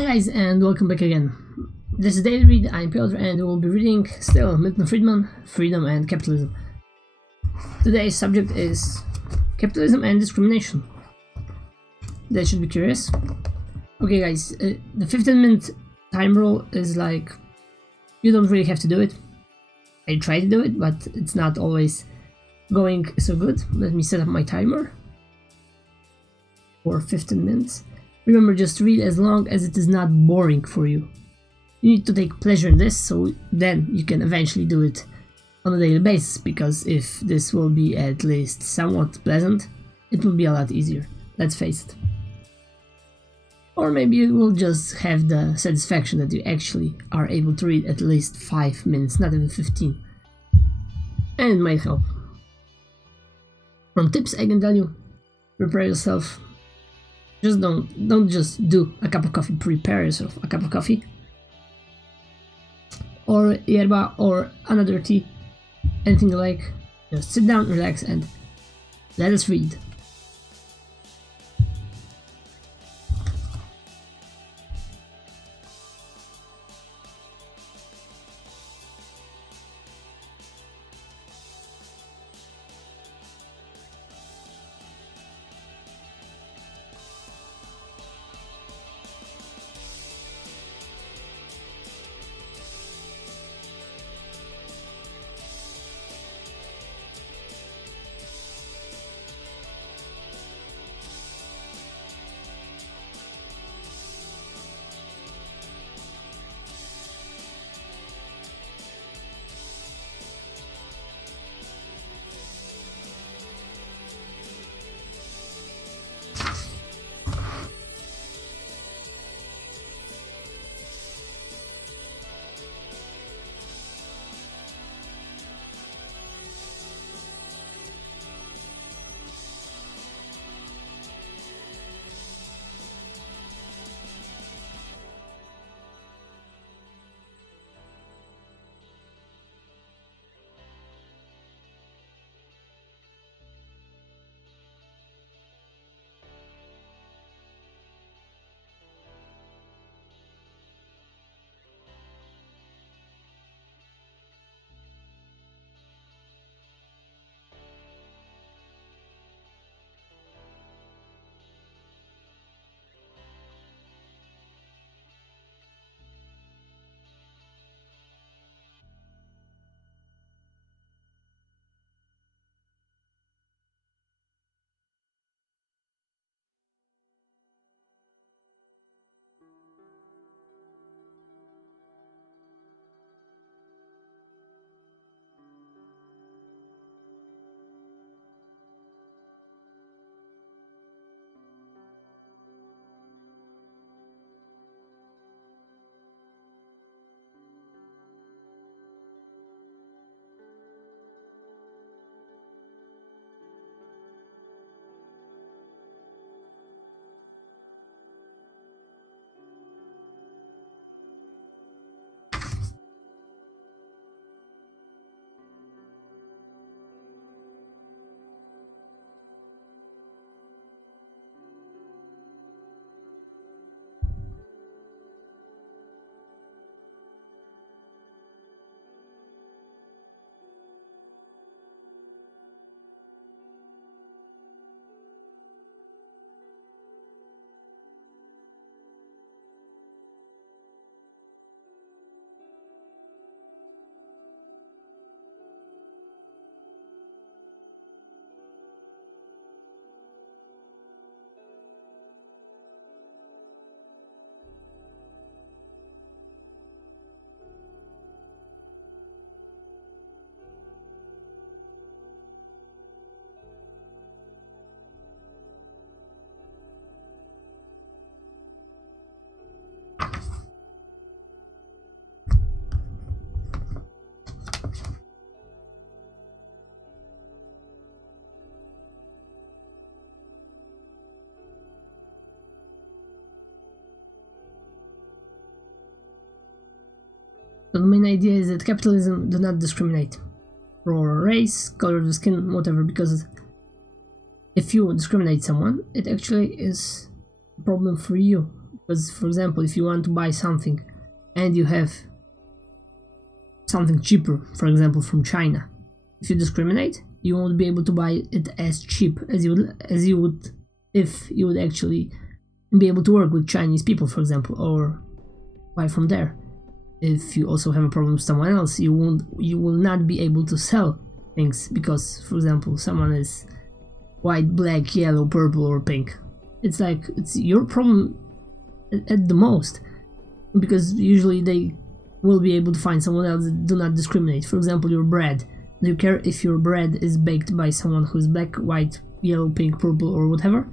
Hi guys and welcome back again. This is Daily Read, I'm Piotr and we will be reading still Milton Friedman, Freedom and Capitalism. Today's subject is capitalism and discrimination. That should be curious. Okay guys, the 15-minute time rule is like, you don't really have to do it. I try to do it, but it's not always going so good. Let me set up my timer for 15 minutes. Remember, just read as long as it is not boring for you. You need to take pleasure in this, so then you can eventually do it on a daily basis, because if this will be at least somewhat pleasant, it will be a lot easier, let's face it. Or maybe you will just have the satisfaction that you actually are able to read at least 5 minutes, not even 15. And it might help. From tips I can tell you, prepare yourself. Just don't just do a cup of coffee, prepare yourself a cup of coffee or yerba or another tea, anything you like. Just sit down, relax and let us read. So the main idea is that capitalism does not discriminate for race, color of the skin, whatever, because if you discriminate someone, it actually is a problem for you. Because, for example, if you want to buy something and you have something cheaper, for example, from China, if you discriminate, you won't be able to buy it as cheap as you would if you would actually be able to work with Chinese people, for example, or buy from there. If you also have a problem with someone else, you will not be able to sell things because, for example, someone is white, black, yellow, purple, or pink. It's like it's your problem at the most, because usually they will be able to find someone else that do not discriminate. For example, your bread. Do you care if your bread is baked by someone who's black, white, yellow, pink, purple, or whatever?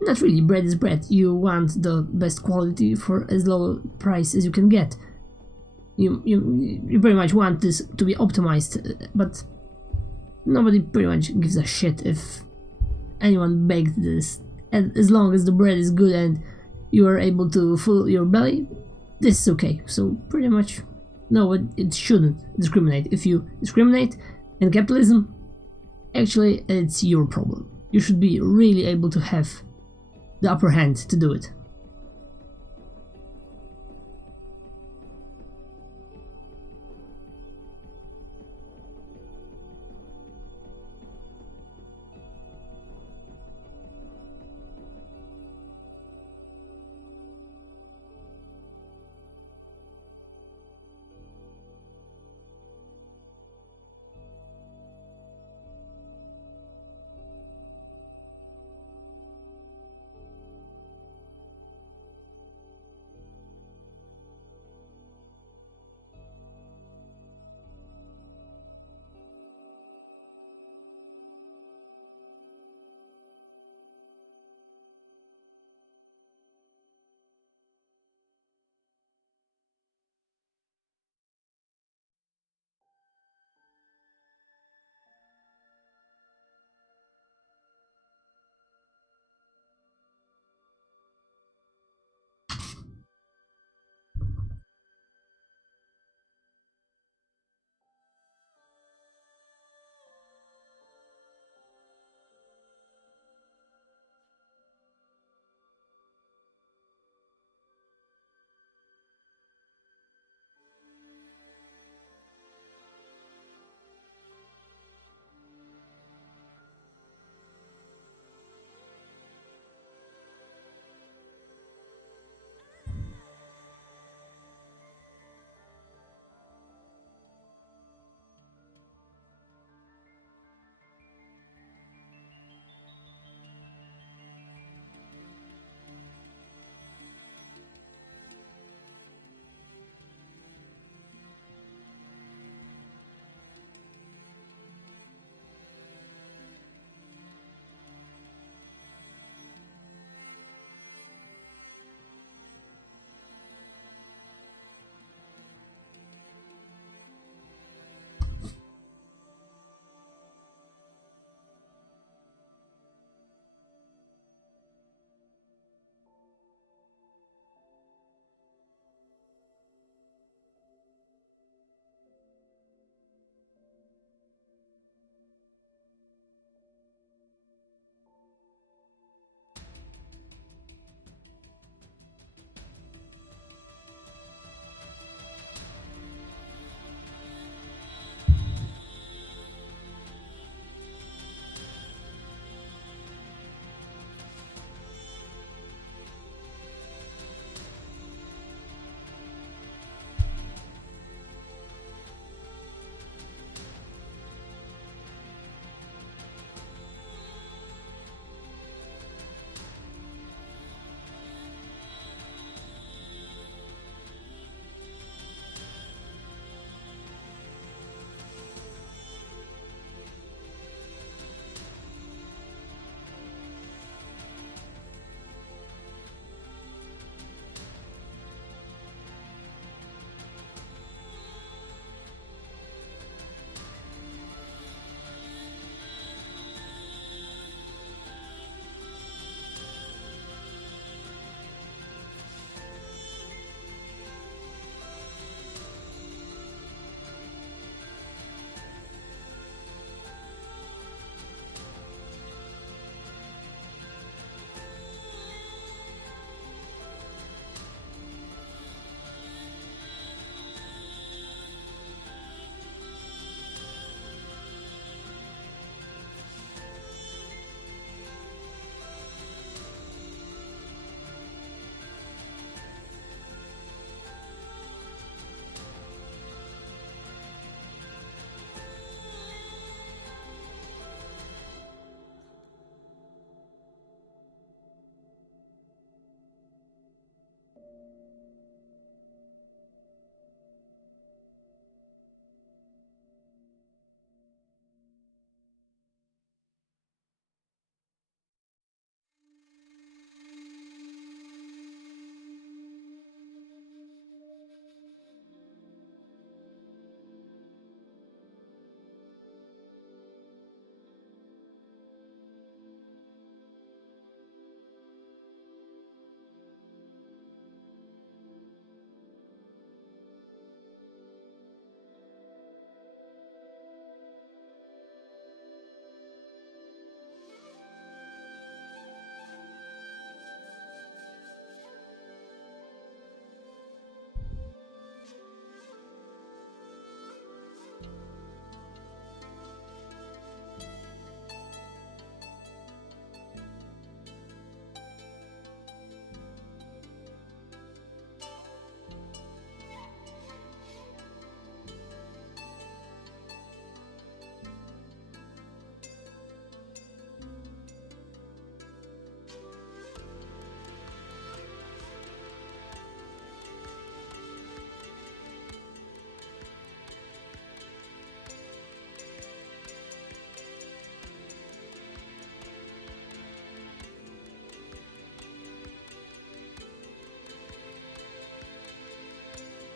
Not really. Bread is bread. You want the best quality for as low price as you can get. You pretty much want this to be optimized, but nobody pretty much gives a shit if anyone baked this. And as long as the bread is good and you are able to fill your belly, this is okay. So pretty much, no, it shouldn't discriminate. If you discriminate in capitalism, actually it's your problem. You should be really able to have the upper hand to do it.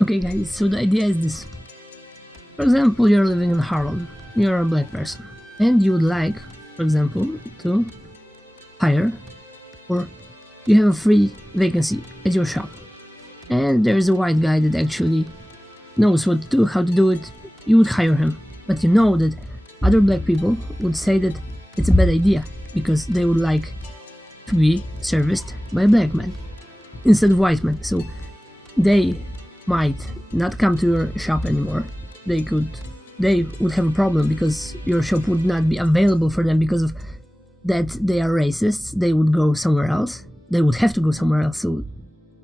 Okay guys, so the idea is this. For example, you're living in Harlem, you're a black person, and you would like, for example, to hire, or you have a free vacancy at your shop, and there's a white guy that actually knows what to do, how to do it. You would hire him, but you know that other black people would say that it's a bad idea because they would like to be serviced by a black man instead of white men. So they might not come to your shop anymore. They would have a problem because your shop would not be available for them because of that they are racists. They would go somewhere else. They would have to go somewhere else. So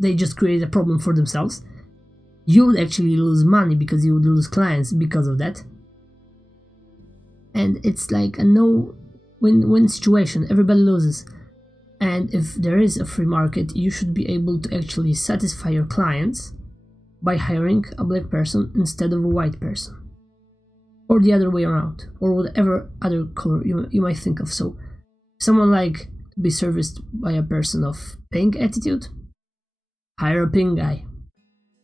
they just create a problem for themselves. You would actually lose money because you would lose clients because of that. And it's like a no-win-win situation. Everybody loses. And if there is a free market, you should be able to actually satisfy your clients by hiring a black person instead of a white person. Or the other way around. Or whatever other color you might think of. So, someone like to be serviced by a person of pink attitude, hire a pink guy.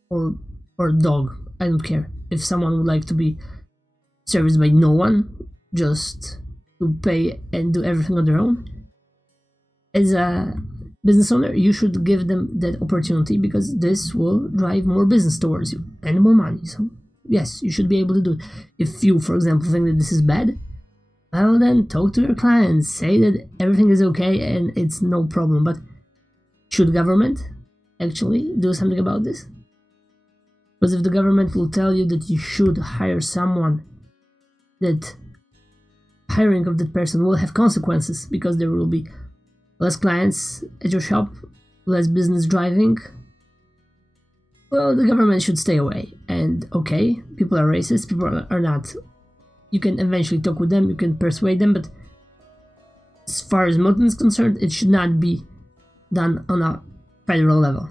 Or a dog. I don't care. If someone would like to be serviced by no one, just to pay and do everything on their own, as a business owner, you should give them that opportunity because this will drive more business towards you and more money. So yes, you should be able to do it. If you, for example, think that this is bad, well then talk to your clients, say that everything is okay and it's no problem. But should government actually do something about this? Because if the government will tell you that you should hire someone, that hiring of that person will have consequences because there will be less clients at your shop, less business driving, well, the government should stay away. And okay, people are racist, people are not. You can eventually talk with them, you can persuade them, but as far as Mountain is concerned, it should not be done on a federal level.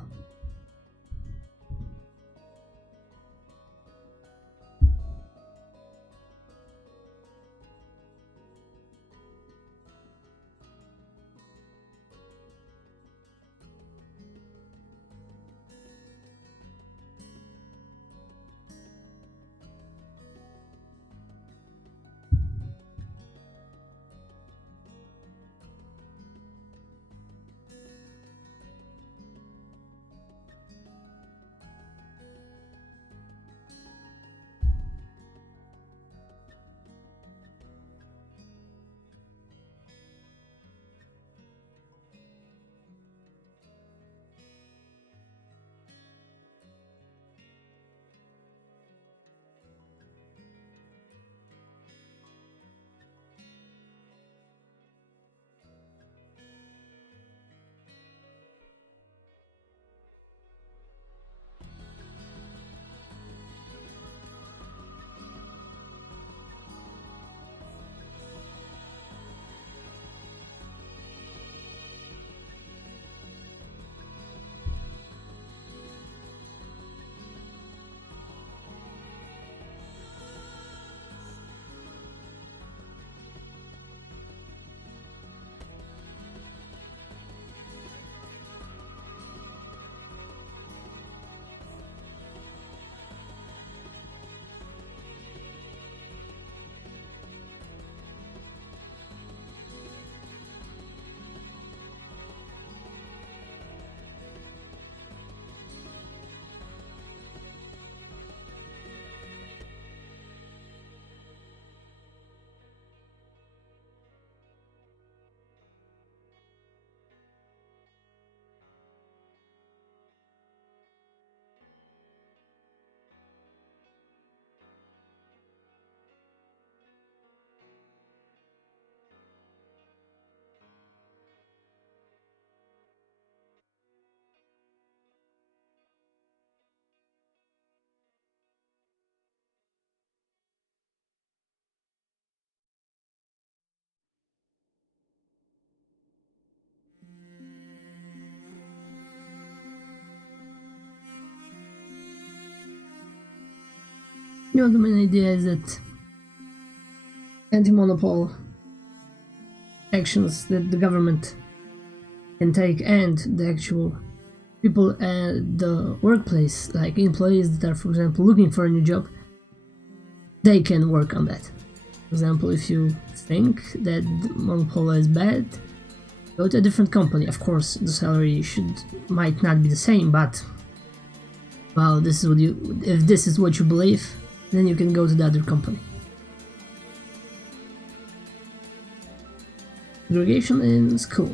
The main idea is that anti-monopoly actions that the government can take and the actual people at the workplace, like employees that are, for example, looking for a new job, they can work on that. For example, if you think that monopoly is bad, go to a different company. Of course, the salary might not be the same, but well, if this is what you believe, then you can go to the other company. Segregation in school.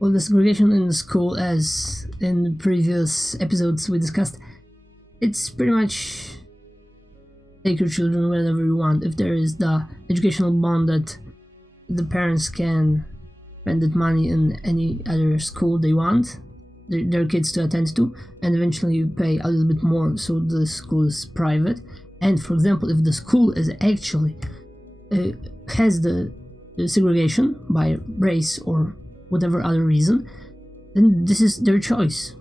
Well, the segregation in the school, as in the previous episodes we discussed, it's pretty much take your children wherever you want. If there is the educational bond that the parents can spend that money in any other school they want their kids to attend to, and eventually you pay a little bit more so the school is private. And for example, if the school is actually has the segregation by race or whatever other reason, then this is their choice.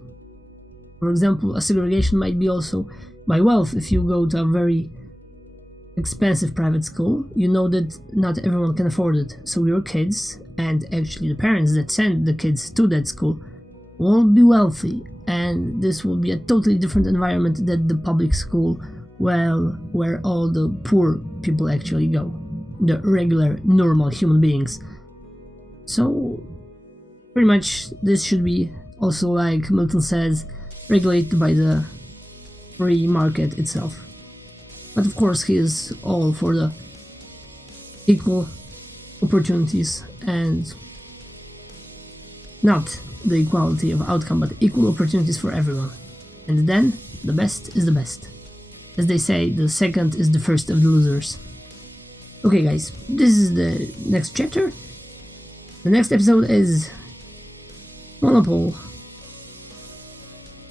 For example, a segregation might be also by wealth. If you go to a very expensive private school, you know that not everyone can afford it, so your kids, and actually the parents that send the kids to that school, won't be wealthy, and this will be a totally different environment than the public school, well, where all the poor people actually go, the regular normal human beings. So pretty much this should be also, like Milton says, regulated by the free market itself. But of course he is all for the equal opportunities, and not the equality of outcome, but equal opportunities for everyone. And then the best is the best. As they say, the second is the first of the losers. Okay guys, this is the next chapter. The next episode is Monopole,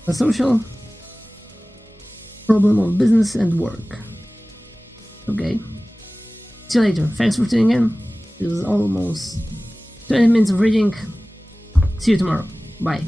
a social problem of business and work. Okay, see you later. Thanks for tuning in. It was almost 20 minutes of reading. See you tomorrow. Bye.